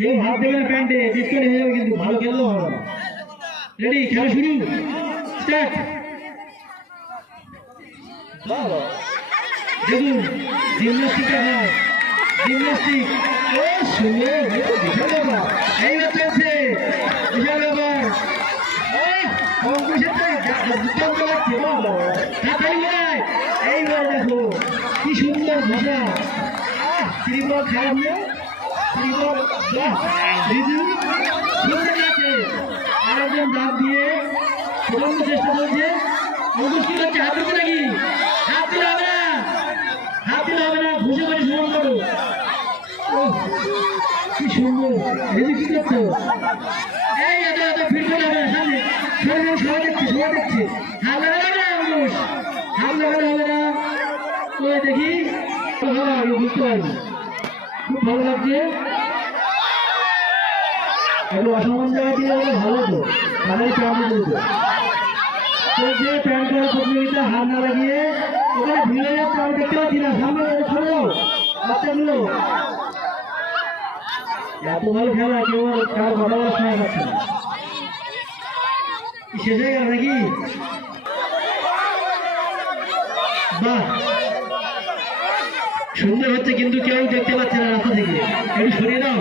কেউ হাত দেবে না প্যান্টে, ডিসকাউন্ট হয়ে যাবে কিন্তু, ভালো খেললেও হবে না। রেডি, খেলা শুরু, স্টার্ট। দেখুন জিমন্যাস্টিকটা হয়, জিমন্যাস্টিক। ও শুনে বিশাল ব্যাপার, এইবার চলছে বিশাল ব্যাপার। এইবার দেখো কি সুন্দর ভাষা, শ্রীবল খারাপ নেই, শ্রীবল সুন্দর আছে। আরেকজন দাঁত দিয়ে প্রথম চেষ্টা করছে, অবশ্যই হচ্ছে হাত দিতে নাকি, হাত দিলে হবে না, হাত দিলে হবে না, ঘুষে করে সমান করো। কি সুন্দর, রেজি কি করছো? এই এত এত ফিট করে হবে সামনে, সবাই দেখছে, সবাই দেখছে। হাত লাগাবে না মানুষ, হাত লাগালে হবে না। তো দেখি বুঝতে পারবি, খুব ভালো লাগছে। একটু অসমান জায়গা দিয়ে গেলে ভালো তো, তাদের প্যান্ট দিতে চলছে। প্যান্ট করার প্রতিযোগিতা, হাত না লাগিয়ে ওখানে ভিড়ে যাচ্ছে, আমি দেখতে পাচ্ছি না। সামনে সরে যাও বাচ্চাগুলো, এত ভালো খেলা, কেউ কারো কথা বলার সময় পাচ্ছে না। শেষ হয়ে গেল নাকি? বাহ, সুন্দর হচ্ছে কিন্তু কেউ দেখতে পাচ্ছে না রাস্তা থেকে, একটু সরিয়ে দাও।